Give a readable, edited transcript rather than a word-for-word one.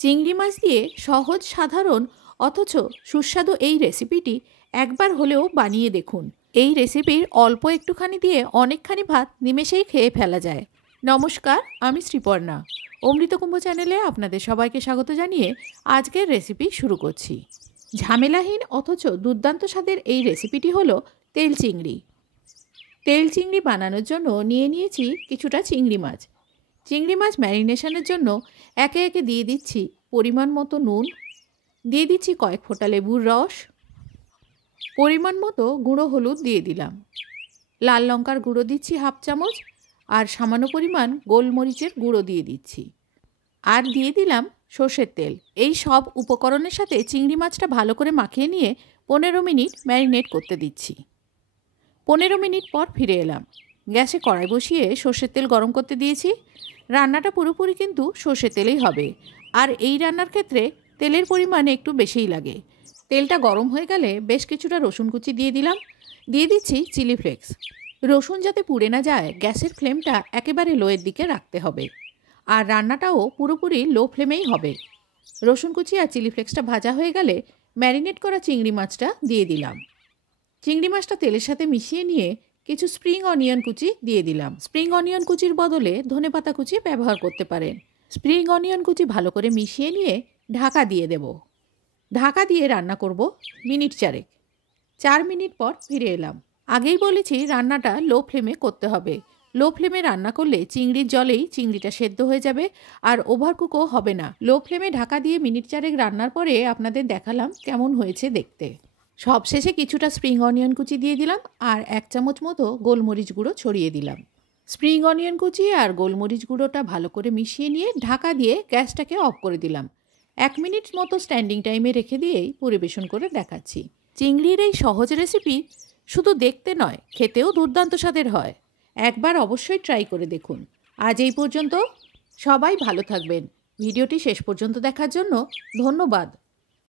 চিংড়ি মাছ দিয়ে সহজ, সাধারণ অথচ সুস্বাদু এই রেসিপিটি একবার হলেও বানিয়ে দেখুন। এই রেসিপির অল্প একটুখানি দিয়ে অনেকখানি ভাত নিমেষেই খেয়ে ফেলা যায়। নমস্কার, আমি শ্রীপর্ণা। অমৃতকুম্ভ চ্যানেলে আপনাদের সবাইকে স্বাগত জানিয়ে আজকের রেসিপি শুরু করছি। ঝামেলাহীন অথচ দুর্দান্ত স্বাদের এই রেসিপিটি হলো তেল চিংড়ি। তেল চিংড়ি বানানোর জন্য নিয়ে নিয়েছি কিছুটা চিংড়ি মাছ। চিংড়ি মাছ ম্যারিনেশনের জন্য একে একে দিয়ে দিচ্ছি পরিমাণ মতো নুন, দিয়ে দিচ্ছি কয়েক ফোঁটা লেবুর রস, পরিমাণ মতো গুঁড়ো হলুদ দিয়ে দিলাম, লাল লঙ্কার গুঁড়ো দিচ্ছি হাফ চামচ, আর সামান্য পরিমাণ গোলমরিচের গুঁড়ো দিয়ে দিচ্ছি, আর দিয়ে দিলাম সর্ষের তেল। এই সব উপকরণের সাথে চিংড়ি মাছটা ভালো করে মাখিয়ে নিয়ে 15 মিনিট ম্যারিনেট করতে দিচ্ছি। 15 মিনিট পর ফিরে এলাম। গ্যাসে কড়াই বসিয়ে সর্ষের তেল গরম করতে দিয়েছি। রান্নাটা পুরোপুরি কিন্তু সর্ষের তেলেই হবে, আর এই রান্নার ক্ষেত্রে তেলের পরিমাণ একটু বেশিই লাগে। তেলটা গরম হয়ে গেলে বেশ কিছুটা রসুন কুচি দিয়ে দিলাম, দিয়ে দিচ্ছি চিলি ফ্লেক্স। রসুন যাতে পুড়ে না যায়, গ্যাসের ফ্লেমটা একেবারে লোয়ের দিকে রাখতে হবে, আর রান্নাটাও পুরোপুরি লো ফ্লেমেই হবে। রসুন কুচি আর চিলি ফ্লেক্সটা ভাজা হয়ে গেলে ম্যারিনেট করা চিংড়ি মাছটা দিয়ে দিলাম। চিংড়ি মাছটা তেলের সাথে মিশিয়ে নিয়ে কিছু স্প্রিং অনিয়ন কুচি দিয়ে দিলাম। স্প্রিং অনিয়ন কুচির বদলে ধনেপাতা কুচি ব্যবহার করতে পারেন। স্প্রিং অনিয়ন কুচি ভালো করে মিশিয়ে নিয়ে ঢাকা দিয়ে দেব। ঢাকা দিয়ে রান্না করব মিনিট 4। 4 মিনিট পর ফিরে এলাম। আগেই বলেছি রান্নাটা লো ফ্লেমে করতে হবে। লো ফ্লেমে রান্না করলে চিংড়ির জলেই চিংড়িটা সেদ্ধ হয়ে যাবে, আর ওভারকুকও হবে না। লো ফ্লেমে ঢাকা দিয়ে মিনিট 4 রান্নার পরে আপনাদের দেখালাম কেমন হয়েছে দেখতে। সবশেষে কিছুটা স্প্রিং অনিয়ন কুচি দিয়ে দিলাম, আর 1 চামচ মতো গোলমরিচ গুঁড়ো ছড়িয়ে দিলাম। স্প্রিং অনিয়ন কুচি আর গোলমরিচ গুঁড়োটা ভালো করে মিশিয়ে নিয়ে ঢাকা দিয়ে গ্যাসটাকে অফ করে দিলাম। 1 মিনিট মতো স্ট্যান্ডিং টাইমে রেখে দিয়েই পরিবেশন করে দেখাচ্ছি। চিংড়ির এই সহজ রেসিপি শুধু দেখতে নয়, খেতেও দুর্দান্ত স্বাদের হয়। একবার অবশ্যই ট্রাই করে দেখুন। আজ এই পর্যন্ত। সবাই ভালো থাকবেন। ভিডিওটি শেষ পর্যন্ত দেখার জন্য ধন্যবাদ।